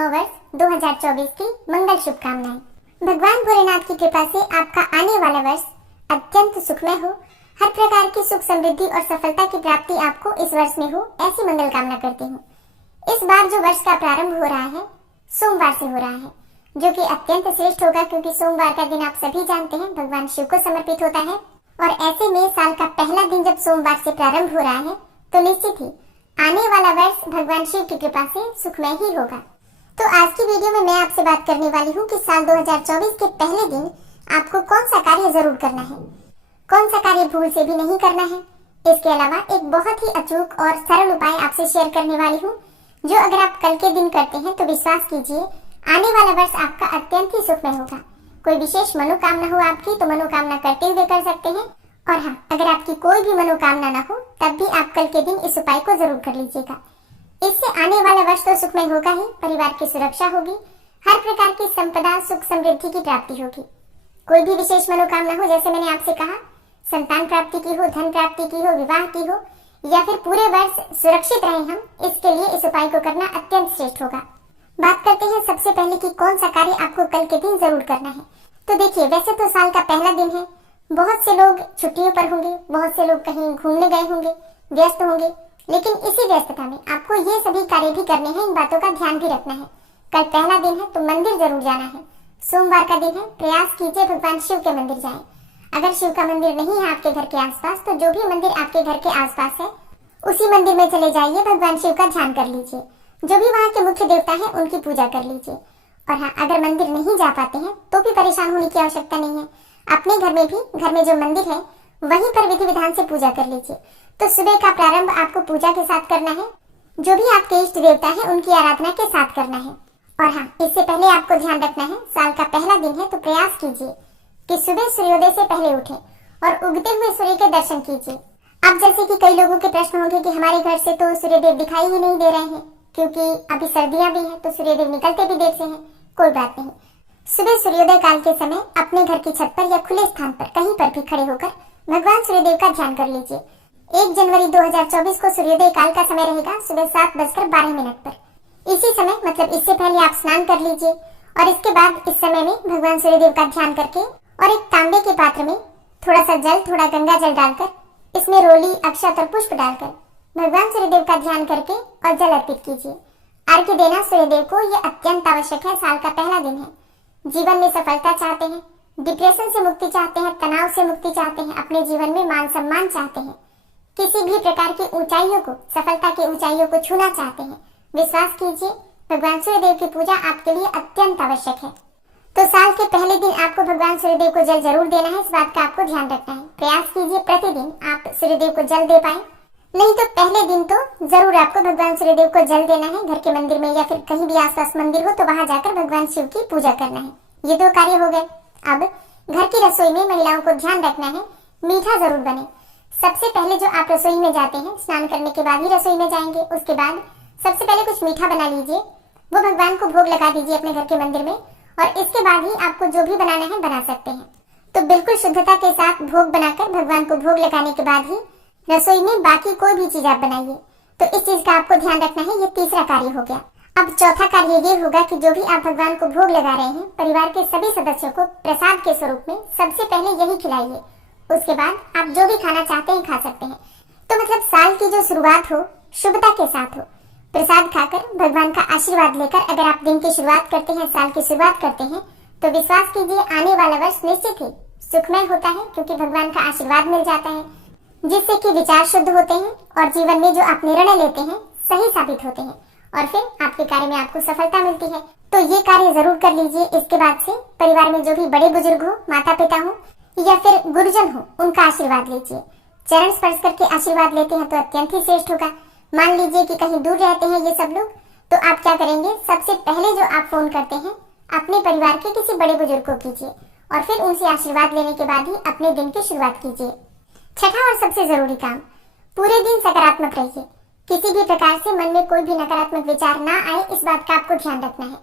नववर्ष 2024 की मंगल शुभकामनाएं। भगवान भोलेनाथ की कृपा से आपका आने वाला वर्ष अत्यंत सुखमय हो। हर प्रकार की सुख समृद्धि और सफलता की प्राप्ति आपको इस वर्ष में हो, ऐसी मंगल कामना करती हूँ। इस बार जो वर्ष का प्रारंभ हो रहा है सोमवार से हो रहा है, जो कि अत्यंत श्रेष्ठ होगा, क्योंकि सोमवार का दिन आप सभी जानते हैं भगवान शिव को समर्पित होता है। और ऐसे में साल का पहला दिन जब सोमवार से प्रारंभ हो रहा है तो निश्चित ही आने वाला वर्ष भगवान शिव की कृपा से सुखमय ही होगा। तो आज की वीडियो में मैं आपसे बात करने वाली हूँ कि साल 2024 के पहले दिन आपको कौन सा कार्य जरूर करना है, कौन सा कार्य भूल से भी नहीं करना है। इसके अलावा एक बहुत ही अचूक और सरल उपाय आपसे शेयर करने वाली हूँ, जो अगर आप कल के दिन करते हैं तो विश्वास कीजिए आने वाला वर्ष आपका अत्यंत ही सुखमय होगा। कोई विशेष मनोकामना हो आपकी तो मनोकामना करते हुए कर सकते हैं, और हाँ, अगर आपकी कोई भी मनोकामना ना हो तब भी आप कल के दिन इस उपाय को जरूर कर लीजिएगा। इससे आने वाला वर्ष तो सुखमय होगा ही, परिवार की सुरक्षा होगी, हर प्रकार की संपदा सुख समृद्धि की प्राप्ति होगी। कोई भी विशेष मनोकामना हो, जैसे मैंने आपसे कहा संतान प्राप्ति की हो, धन प्राप्ति की हो, विवाह की हो, या फिर पूरे वर्ष सुरक्षित रहे हम, इसके लिए इस उपाय को करना अत्यंत श्रेष्ठ होगा। बात करते हैं सबसे पहले कि कौन सा कार्य आपको कल के दिन जरूर करना है। तो देखिए, वैसे तो साल का पहला दिन है, बहुत से लोग छुट्टियों पर होंगे, बहुत से लोग कहीं घूमने गए होंगे, व्यस्त होंगे, लेकिन इसी व्यस्तता में आपको ये सभी कार्य भी करने हैं, इन बातों का ध्यान भी रखना है। कल पहला दिन है तो मंदिर जरूर जाना है। सोमवार का दिन है, प्रयास कीजिए भगवान शिव के मंदिर जाएं। अगर शिव का मंदिर नहीं है आपके घर के आसपास तो जो भी मंदिर आपके घर के आसपास है उसी मंदिर में चले जाइए, भगवान शिव का ध्यान कर लीजिए। जो भी वहाँ के मुख्य देवता है उनकी पूजा कर लीजिए। और हाँ, अगर मंदिर नहीं जा पाते हैं तो भी परेशान होने की आवश्यकता नहीं है। अपने घर में भी, घर में जो मंदिर है वहीं पर विधि विधान से पूजा कर लीजिए। तो सुबह का प्रारंभ आपको पूजा के साथ करना है, जो भी आपके इष्ट देवता है उनकी आराधना के साथ करना है। और हाँ, इससे पहले आपको ध्यान रखना है, साल का पहला दिन है तो प्रयास कीजिए कि सुबह सूर्योदय से पहले उठें और उगते हुए सूर्य के दर्शन कीजिए। अब जैसे कि कई लोगों के प्रश्न होंगे कि हमारे घर से तो सूर्यदेव दिखाई ही नहीं दे रहे हैं, क्योंकि अभी सर्दियां भी हैं तो सूर्यदेव निकलते भी देर से हैं। कोई बात नहीं, सुबह सूर्योदय काल के समय अपने घर की छत पर या खुले स्थान पर कहीं पर भी खड़े होकर भगवान सूर्यदेव का ध्यान कर लीजिए। 1 जनवरी 2024 को सूर्योदय काल का समय रहेगा सुबह 7:12 पर। इसी समय मतलब इससे पहले आप स्नान कर लीजिए और इसके बाद इस समय में भगवान सूर्यदेव का ध्यान करके और एक तांबे के पात्र में थोड़ा सा जल, थोड़ा गंगा जल डालकर इसमें रोली, अक्षत और पुष्प डालकर भगवान सूर्यदेव का ध्यान करके और जल अर्पित कीजिए। अर्घ्य देना सूर्यदेव को ये अत्यंत आवश्यक है। साल का पहला दिन है, जीवन में सफलता चाहते हैं, डिप्रेशन से मुक्ति चाहते हैं, तनाव से मुक्ति चाहते हैं, अपने जीवन में मान सम्मान चाहते हैं, किसी भी प्रकार की ऊंचाइयों को, सफलता की ऊंचाइयों को छूना चाहते हैं, विश्वास कीजिए भगवान सूर्यदेव की पूजा आपके लिए अत्यंत आवश्यक है। तो साल के पहले दिन आपको भगवान सूर्यदेव को जल जरूर देना है, इस बात का आपको ध्यान रखना है। प्रयास कीजिए प्रतिदिन आप सूर्यदेव को जल दे पाए, नहीं तो पहले दिन तो जरूर आपको भगवान सूर्यदेव को जल देना है। घर के मंदिर में या फिर कहीं भी आसपास मंदिर हो तो वहां जाकर भगवान शिव की पूजा करना है। ये 2 कार्य हो गए। अब घर की रसोई में महिलाओं को ध्यान रखना है, मीठा जरूर बने। सबसे पहले जो आप रसोई में जाते हैं, स्नान करने के बाद ही रसोई में जाएंगे, उसके बाद सबसे पहले कुछ मीठा बना लीजिए, वो भगवान को भोग लगा दीजिए अपने घर के मंदिर में, और इसके बाद ही आपको जो भी बनाना है बना सकते हैं। तो बिल्कुल शुद्धता के साथ भोग बनाकर भगवान को भोग लगाने के बाद ही रसोई में बाकी कोई भी चीज आप बनाइए। तो इस चीज का आपको ध्यान रखना है। ये तीसरा कार्य हो गया। अब चौथा कार्य ये होगा कि जो भी आप भगवान को भोग लगा रहे हैं, परिवार के सभी सदस्यों को प्रसाद के स्वरूप में सबसे पहले यही खिलाइए। उसके बाद आप जो भी खाना चाहते हैं खा सकते हैं। तो मतलब साल की जो शुरुआत हो शुभता के साथ हो। प्रसाद खाकर भगवान का आशीर्वाद लेकर अगर आप दिन की शुरुआत करते हैं, साल की शुरुआत करते हैं, तो विश्वास कीजिए आने वाला वर्ष निश्चित ही सुखमय होता है, क्योंकि भगवान का आशीर्वाद मिल जाता है, जिससे कि विचार शुद्ध होते हैं और जीवन में जो आप निर्णय लेते हैं सही साबित होते हैं और फिर आपके कार्य में आपको सफलता मिलती है। तो ये कार्य जरूर कर लीजिए। इसके बाद से परिवार में जो भी बड़े बुजुर्ग हो, माता पिता हो या फिर गुरुजन हो, उनका आशीर्वाद लीजिए। चरण स्पर्श करके आशीर्वाद लेते हैं तो अत्यंत ही श्रेष्ठ होगा। मान लीजिए कि कहीं दूर रहते हैं ये सब लोग, तो आप क्या करेंगे, सबसे पहले जो आप फोन करते हैं अपने परिवार के किसी बड़े बुजुर्ग को कीजिए और फिर उनसे आशीर्वाद लेने के बाद ही अपने दिन की शुरुआत कीजिए। छठा और सबसे जरूरी काम, पूरे दिन सकारात्मक रहिए। किसी भी प्रकार से मन में कोई भी नकारात्मक विचार ना आए, इस बात का आपको ध्यान रखना है।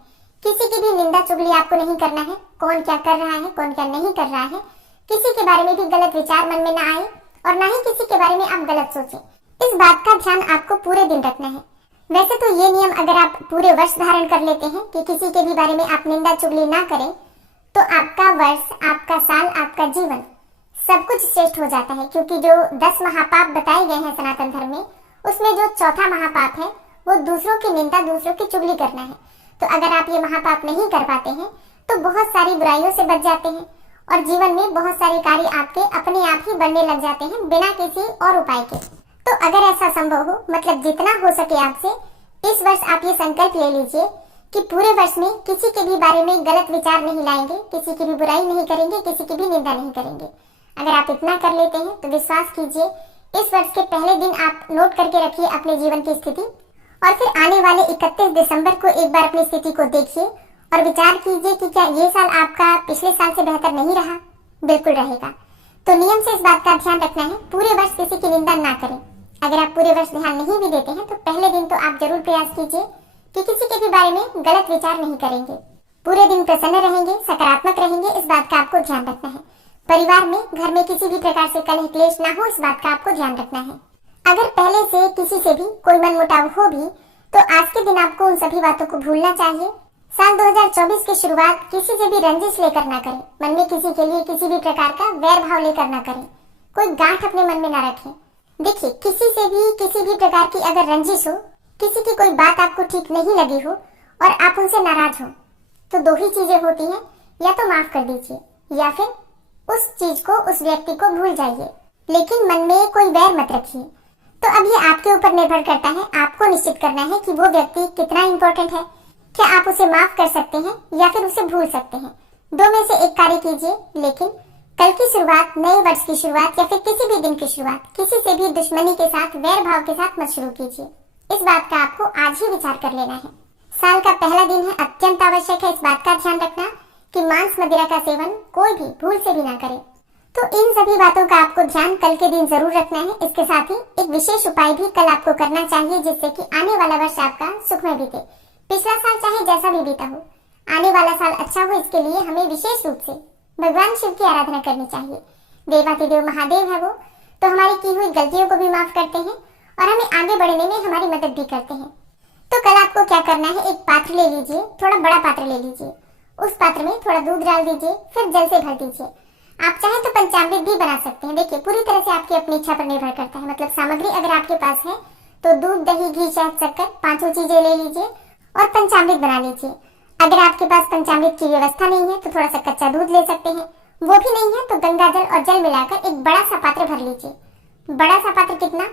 किसी की भी निंदा चुगली आपको नहीं करना है। कौन क्या कर रहा है, कौन क्या नहीं कर रहा है, किसी के बारे में भी गलत विचार मन में ना आए और ना ही किसी के बारे में आप गलत सोचें। इस बात का ध्यान आपको पूरे दिन रखना है। वैसे तो ये नियम अगर आप पूरे वर्ष धारण कर लेते हैं कि किसी के भी बारे में आप निंदा चुगली ना करें, तो आपका वर्ष, आपका साल, आपका जीवन सब कुछ श्रेष्ठ हो जाता है। क्योंकि जो 10 महापाप बताए गए हैं सनातन धर्म में, उसमें जो चौथा महापाप है वो दूसरों की निंदा, दूसरों की चुगली करना है। तो अगर आप ये महापाप नहीं कर पाते हैं तो बहुत सारी बुराइयों से बच जाते हैं और जीवन में बहुत सारे कार्य आपके अपने आप ही बढ़ने लग जाते हैं बिना किसी और उपाय के। तो अगर ऐसा संभव हो, मतलब जितना हो सके आपसे, इस वर्ष आप ये संकल्प ले लीजिए कि पूरे वर्ष में किसी के भी बारे में गलत विचार नहीं लाएंगे, किसी की भी बुराई नहीं करेंगे, किसी की भी निंदा नहीं करेंगे। अगर आप इतना कर लेते हैं तो विश्वास कीजिए, इस वर्ष के पहले दिन आप नोट करके रखिए अपने जीवन की स्थिति और फिर आने वाले 31 दिसंबर को एक बार अपनी स्थिति को देखिए और विचार कीजिए कि क्या ये साल आपका पिछले साल से बेहतर नहीं रहा। बिल्कुल रहेगा। तो नियम से इस बात का ध्यान रखना है, पूरे वर्ष किसी की निंदा ना करें। अगर आप पूरे वर्ष ध्यान नहीं भी देते हैं तो पहले दिन तो आप जरूर प्रयास कीजिए कि किसी के भी बारे में गलत विचार नहीं करेंगे। पूरे दिन प्रसन्न रहेंगे, सकारात्मक रहेंगे, इस बात का आपको ध्यान रखना है। परिवार में, घर में किसी भी प्रकार से कलह क्लेश ना हो, इस बात का आपको ध्यान रखना है। अगर पहले से किसी से भी कोई मनमुटाव हो भी तो आज के दिन आपको उन सभी बातों को भूलना चाहिए। साल 2024 की शुरुआत किसी से भी रंजिश लेकर ना करें, मन में किसी के लिए किसी भी प्रकार का वैर भाव लेकर ना करें, कोई गांठ अपने मन में ना रखें। देखिए, किसी से भी किसी भी प्रकार की अगर रंजिश हो, किसी की कोई बात आपको ठीक नहीं लगी हो और आप उनसे नाराज हो, तो दो ही चीजें होती हैं, या तो माफ कर दीजिए या फिर उस चीज को, उस व्यक्ति को भूल जाइए, लेकिन मन में कोई वैर मत रखिए। तो अब ये आपके ऊपर निर्भर करता है, आपको निश्चित करना है कि वो व्यक्ति कितना इंपॉर्टेंट है। क्या आप उसे माफ कर सकते हैं या फिर उसे भूल सकते हैं? दो में से एक कार्य कीजिए। लेकिन कल की शुरुआत, नए वर्ष की शुरुआत या फिर किसी भी दिन की शुरुआत किसी से भी दुश्मनी के साथ, वैर भाव के साथ मत शुरू कीजिए। इस बात का आपको आज ही विचार कर लेना है। साल का पहला दिन है, अत्यंत आवश्यक है इस बात का ध्यान रखना कि मांस मदिरा का सेवन कोई भी भूल से भी ना करे। तो इन सभी बातों का आपको ध्यान कल के दिन जरूर रखना है। इसके साथ ही एक विशेष उपाय भी कल आपको करना चाहिए, जिससे कि आने वाला वर्ष आपका सुखमय बीते। पिछला साल चाहे जैसा भी बीता हो, आने वाला साल अच्छा हो, इसके लिए हमें विशेष रूप से भगवान शिव की आराधना करनी चाहिए। देवाधिदेव महादेव है वो, तो हमारी की हुई गलतियों को भी माफ करते हैं और हमें आगे बढ़ने में हमारी मदद भी करते हैं। तो कल आपको क्या करना है, एक पात्र ले लीजिए, थोड़ा बड़ा पात्र ले लीजिए, उस पात्र में थोड़ा दूध डाल दीजिए, फिर जल से भर दीजिए। आप चाहें तो पंचामृत भी बना सकते हैं। देखिए, पूरी तरह से आपकी अपनी इच्छा पर निर्भर करता है। मतलब सामग्री अगर आपके पास है तो दूध, दही, घी, शहद, शक्कर, पांचों चीजें ले लीजिए और पंचामृत बना लीजिए। अगर आपके पास पंचामृत की व्यवस्था नहीं है तो थोड़ा सा कच्चा दूध ले सकते हैं। वो भी नहीं है तो गंगा जल और जल मिलाकर एक बड़ा सा पात्र भर लीजिए। बड़ा सा पात्र कितना,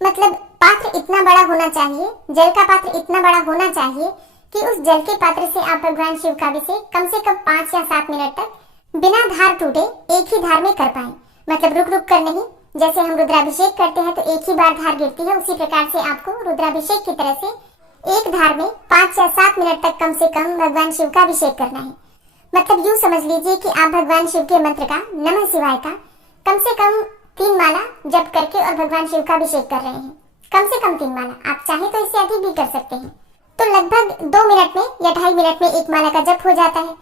मतलब पात्र इतना बड़ा होना चाहिए, जल का पात्र इतना बड़ा होना चाहिए कि उस जल के पात्र से आप भगवान शिव का अभिषेक कम से कम 5 या 7 मिनट तक बिना धार टूटे एक ही धार में कर पाए। मतलब रुक रुक कर नहीं। जैसे हम रुद्राभिषेक करते हैं तो एक ही बार धार गिरती है, उसी प्रकार से आपको रुद्राभिषेक की तरह से एक धार में 5 या 7 मिनट तक कम से कम भगवान शिव का अभिषेक करना है। मतलब यूँ समझ लीजिए कि आप भगवान शिव के मंत्र का, नमः शिवाय का, कम से कम 3 माला जप करके और भगवान शिव का अभिषेक कर रहे हैं। कम से कम 3 माला, आप चाहें तो इससे अधिक भी कर सकते हैं। तो लगभग 2 मिनट में या 2.5 मिनट में एक माला का जप हो जाता है।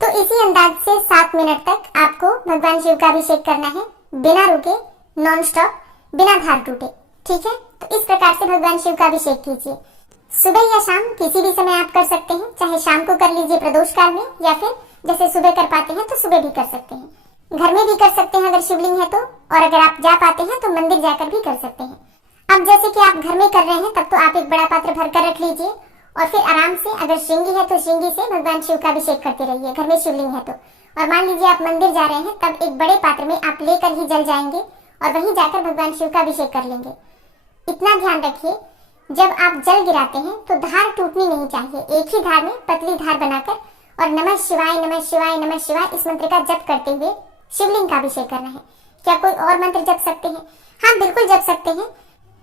तो इसी अंदाज से 7 मिनट तक आपको भगवान शिव का अभिषेक करना है, बिना रुके, नॉन स्टॉप, बिना धार टूटे। ठीक है, तो इस प्रकार से भगवान शिव का अभिषेक कीजिए। सुबह या शाम किसी भी समय आप कर सकते हैं, चाहे शाम को कर लीजिए प्रदोष काल में, या फिर जैसे सुबह कर पाते हैं तो सुबह भी कर सकते हैं। घर में भी कर सकते हैं अगर शिवलिंग है तो, और अगर आप जा पाते हैं तो मंदिर जाकर भी कर सकते हैं। अब जैसे कि आप घर में कर रहे हैं तब तो आप एक बड़ा पात्र भर कर रख लीजिए और फिर आराम से, अगर श्रृंगी है तो श्रृंगी से भगवान शिव का अभिषेक करते रहिए, घर में शिवलिंग है तो। और मान लीजिए आप मंदिर जा रहे हैं तब एक बड़े पात्र में आप लेकर ही जल जाएंगे और वहीं जाकर भगवान शिव का अभिषेक कर लेंगे। इतना ध्यान रखिए, जब आप जल गिराते हैं तो धार टूटनी नहीं चाहिए। एक ही धार में पतली धार बनाकर और नमः शिवाय नमः शिवाय नमः शिवाय इस मंत्र का जप करते हुए शिवलिंग का अभिषेक करना है। क्या कोई और मंत्र जप सकते हैं? हाँ, बिल्कुल जप सकते हैं,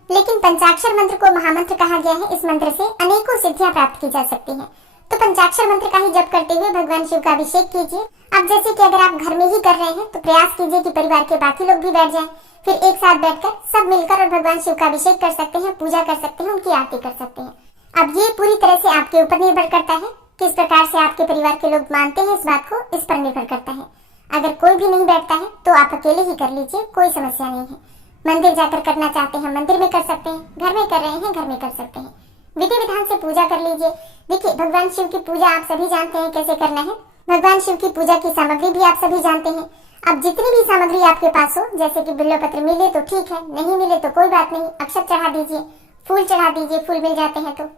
लेकिन पंचाक्षर मंत्र को महामंत्र कहा गया है। इस मंत्र से अनेकों सिद्धियां प्राप्त की जा सकती हैं। तो पंचाक्षर मंत्र का ही जप करते हुए भगवान शिव का अभिषेक कीजिए। अब जैसे कि अगर आप घर में ही कर रहे हैं तो प्रयास कीजिए कि परिवार के बाकी लोग भी बैठ जाएं, फिर एक साथ बैठकर सब मिलकर और भगवान शिव का अभिषेक कर सकते हैं, पूजा कर सकते हैं, उनकी आरती कर सकते हैं। अब ये पूरी तरह से आपके ऊपर निर्भर करता है, किस प्रकार से आपके परिवार के लोग मानते हैं इस बात को, इस पर निर्भर करता है। अगर कोई भी नहीं बैठता है तो आप अकेले ही कर लीजिए, कोई समस्या नहीं है। मंदिर जाकर करना चाहते हैं मंदिर में कर सकते हैं, घर में कर रहे हैं घर में कर सकते हैं। विधि विधान से पूजा कर लीजिए। देखिए, भगवान शिव की पूजा आप सभी जानते हैं कैसे करना है। भगवान शिव की पूजा की सामग्री भी आप सभी जानते हैं। अब जितनी भी सामग्री आपके पास हो, जैसे कि बिल्वपत्र मिले तो ठीक है, नहीं मिले तो कोई बात नहीं, अक्षत चढ़ा दीजिए, फूल चढ़ा दीजिए, फूल मिल जाते हैं तो।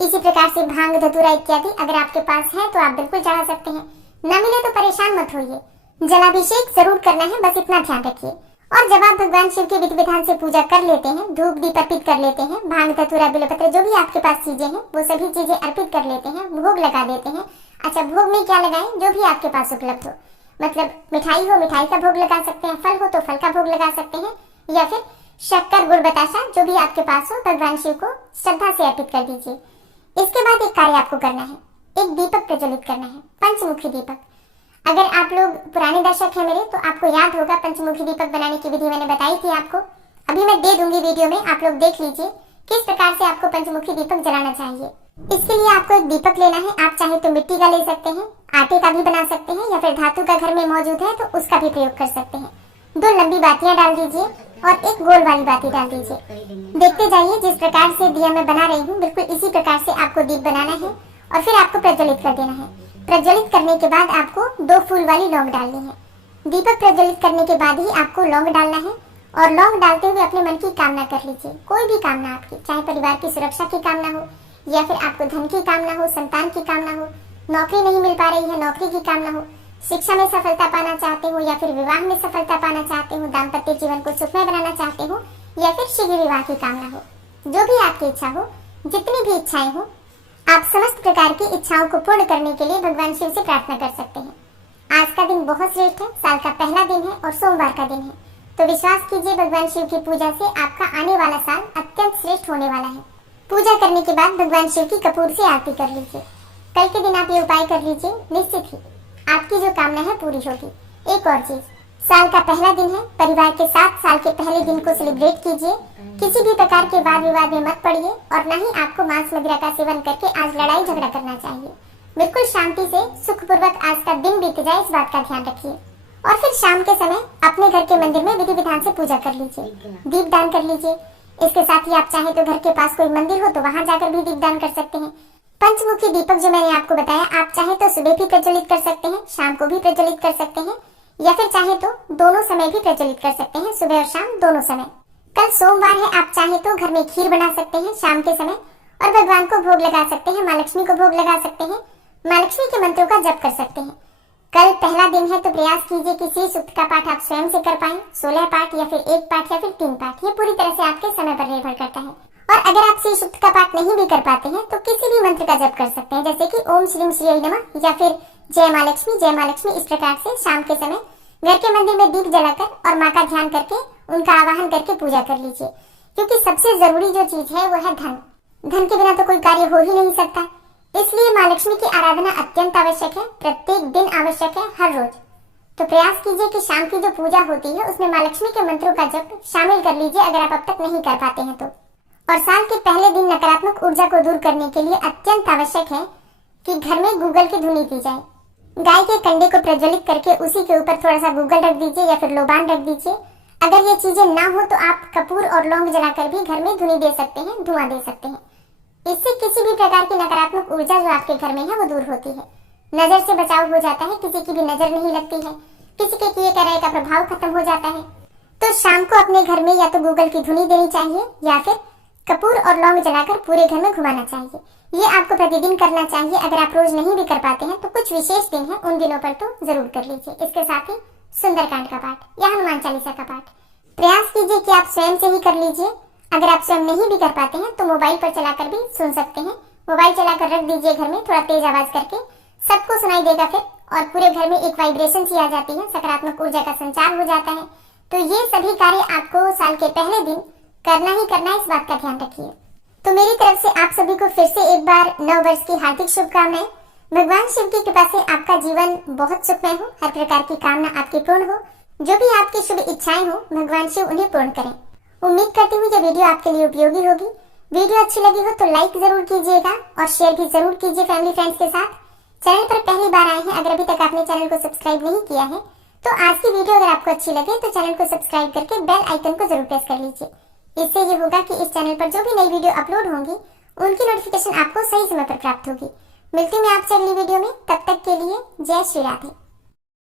इसी प्रकार से भांग, धतूरा इत्यादि अगर आपके पास है तो आप बिल्कुल चढ़ा सकते हैं। न मिले तो परेशान मत होइए, जलाभिषेक जरूर करना है, बस इतना ध्यान रखिए। और जब आप भगवान शिव के विधि विधान से पूजा कर लेते हैं, धूप दीप अर्पित कर लेते हैं, भांग, धतूरा, बिल्वपत्र जो भी आपके पास चीजें हैं वो सभी चीजें अर्पित कर लेते हैं, भोग लगा देते हैं। अच्छा, भोग में क्या लगाएं? जो भी आपके पास उपलब्ध हो, मतलब मिठाई हो मिठाई का भोग लगा सकते हैं, फल हो तो फल का भोग लगा सकते हैं, या फिर शक्कर, गुड़, बताशा जो भी आपके पास हो, भगवान शिव को श्रद्धा से अर्पित कर दीजिए। इसके बाद एक कार्य आपको करना है, एक दीपक प्रज्वलित करना है, पंचमुखी दीपक। अगर आप लोग पुराने दर्शक हैं मेरे, तो आपको याद होगा पंचमुखी दीपक बनाने की विधि मैंने बताई थी आपको। अभी मैं दे दूंगी वीडियो में, आप लोग देख लीजिए किस प्रकार से आपको पंचमुखी दीपक जलाना चाहिए। इसके लिए आपको एक दीपक लेना है। आप चाहे तो मिट्टी का ले सकते हैं, आटे का भी बना सकते हैं, या फिर धातु का घर में मौजूद है तो उसका भी प्रयोग कर सकते हैं। 2 लंबी बातियां डाल दीजिए और एक गोल वाली बाती डाल दीजिए। देखते जाइए, जिस प्रकार से दिया मैं बना रही हूँ बिल्कुल इसी प्रकार से आपको दीप बनाना है और फिर आपको प्रज्वलित कर देना है। प्रज्वलित करने के बाद आपको 2 फूल वाली लौंग डालनी है। दीपक प्रज्वलित करने के बाद ही आपको लौंग डालना है और लौंग डालते हुए अपने मन की कामना कर लीजिए। कोई भी कामना आपकी, चाहे परिवार की सुरक्षा की कामना हो, या फिर आपको धन की कामना हो, संतान की कामना हो, नौकरी नहीं मिल पा रही है नौकरी की कामना हो, शिक्षा में सफलता पाना चाहते हो, या फिर विवाह में सफलता पाना चाहते हो, दाम्पत्य जीवन को सुखमय बनाना चाहते हो, या फिर शीघ्र विवाह की कामना हो, जो भी आपकी इच्छा हो, जितनी भी इच्छाएं हो, आप समस्त प्रकार की इच्छाओं को पूर्ण करने के लिए भगवान शिव से प्रार्थना कर सकते हैं। आज का दिन बहुत श्रेष्ठ है, साल का पहला दिन है और सोमवार का दिन है, तो विश्वास कीजिए भगवान शिव की पूजा से आपका आने वाला साल अत्यंत श्रेष्ठ होने वाला है। पूजा करने के बाद भगवान शिव की कपूर से आरती कर लीजिए। कल के दिन आप ये उपाय कर लीजिए, निश्चित ही आपकी जो कामना है पूरी होगी। एक और चीज, साल का पहला दिन है, परिवार के साथ साल के पहले दिन को सेलिब्रेट कीजिए। किसी भी प्रकार के वाद विवाद में मत पड़िए और न ही आपको मांस मदिरा का सेवन करके आज लड़ाई झगड़ा करना चाहिए। बिल्कुल शांति से सुखपूर्वक आज का दिन बीत जाए, इस बात का ध्यान रखिए। और फिर शाम के समय अपने घर के मंदिर में विधि विधान से पूजा कर लीजिए, दीप दान कर लीजिए। इसके साथ ही आप चाहे तो घर के पास कोई मंदिर हो तो वहां जाकर भी दीप दान कर सकते हैं। पंचमुखी दीपक जो मैंने आपको बताया, आप चाहे तो सुबह भी प्रज्वलित कर सकते हैं, शाम को भी प्रज्वलित कर सकते हैं, या फिर चाहे तो दोनों समय भी प्रज्वलित कर सकते हैं, सुबह और शाम दोनों समय। कल सोमवार है, आप चाहे तो घर में खीर बना सकते हैं शाम के समय और भगवान को भोग लगा सकते हैं, माँ लक्ष्मी को भोग लगा सकते हैं, माँ लक्ष्मी के मंत्रों का जप कर सकते हैं। कल पहला दिन है तो प्रयास कीजिए कि श्री सूक्त का पाठ आप स्वयं से कर पाएं, 16 पाठ या फिर 1 पाठ या फिर 3 पाठ, ये पूरी तरह से आपके समय पर निर्भर करता है। और अगर आप श्री सूक्त का पाठ नहीं भी कर पाते हैं तो किसी भी मंत्र का जप कर सकते हैं, जैसे कि ओम श्रीम श्री नमः या फिर जय माँ लक्ष्मी। इस प्रकार से शाम के समय घर के मंदिर में दीप जलाकर और माँ का ध्यान करके उनका आवाहन करके पूजा कर लीजिए, क्योंकि सबसे जरूरी जो चीज है वो है धन। धन के बिना तो कोई कार्य हो ही नहीं सकता, इसलिए माँ लक्ष्मी की आराधना अत्यंत आवश्यक है, प्रत्येक दिन आवश्यक है, हर रोज। तो प्रयास कीजिए कि शाम की जो पूजा होती है उसमें माँ लक्ष्मी के मंत्रों का जप शामिल कर लीजिए, अगर आप अब तक नहीं कर पाते हैं तो। और साल के पहले दिन नकारात्मक ऊर्जा को दूर करने के लिए अत्यंत आवश्यक है कि घर में गूगल की धुनी दी जाए। गाय के कंडे को प्रज्वलित करके उसी के ऊपर थोड़ा सा गूगल रख दीजिए या फिर लोबान रख दीजिए। अगर ये चीजें ना हो तो आप कपूर और लौंग जलाकर भी घर में धुनी दे सकते हैं, धुआं दे सकते हैं। इससे किसी भी प्रकार की नकारात्मक ऊर्जा जो आपके घर में है वो दूर होती है, नजर से बचाव हो जाता है, किसी की भी नजर नहीं लगती है, किसी के किए कराए का प्रभाव खत्म हो जाता है। तो शाम को अपने घर में या तो गूगल की धुनी देनी चाहिए या फिर कपूर और लौंग जलाकर पूरे घर में घुमाना चाहिए। ये आपको प्रतिदिन करना चाहिए। अगर आप रोज नहीं भी कर पाते हैं तो कुछ विशेष दिन है उन दिनों पर तो जरूर कर लीजिए। इसके साथ ही सुंदरकांड का पाठ या हनुमान चालीसा का पाठ प्रयास कीजिए कि आप स्वयं से ही कर लीजिए। अगर आप स्वयं नहीं भी कर पाते हैं तो मोबाइल पर चलाकर भी सुन सकते हैं। मोबाइल चलाकर रख दीजिए घर में, थोड़ा तेज आवाज करके, सबको सुनाई देगा फिर, और पूरे घर में एक वाइब्रेशन सी आ जाती है, सकारात्मक ऊर्जा का संचार हो जाता है। तो ये सभी कार्य आपको साल के पहले दिन करना ही करना है, इस बात का ध्यान रखिए। तो मेरी तरफ से आप सभी को फिर से एक बार नव वर्ष की हार्दिक शुभकामनाएं। भगवान शिव की कृपा से आपका जीवन बहुत सुखमय हो, हर प्रकार की कामना आपकी पूर्ण हो, जो भी आपकी शुभ इच्छाएं हो भगवान शिव उन्हें पूर्ण करें। उम्मीद करती हूँ ये वीडियो आपके लिए उपयोगी होगी। वीडियो अच्छी लगी हो तो लाइक जरूर कीजिएगा और शेयर भी जरूर कीजिए फैमिली फ्रेंड्स के साथ। चैनल पर पहली बार आए हैं, अगर अभी तक आपने चैनल को सब्सक्राइब नहीं किया है तो आज की वीडियो अगर आपको अच्छी लगे तो चैनल को सब्सक्राइब करके बेल आइकन को जरूर प्रेस कर लीजिए। इससे ये होगा कि इस चैनल पर जो भी नई वीडियो अपलोड होंगी उनकी नोटिफिकेशन आपको सही समय पर प्राप्त होगी। मिलती हूँ मैं आपसे अगली वीडियो में, तब तक के लिए जय श्री राधे।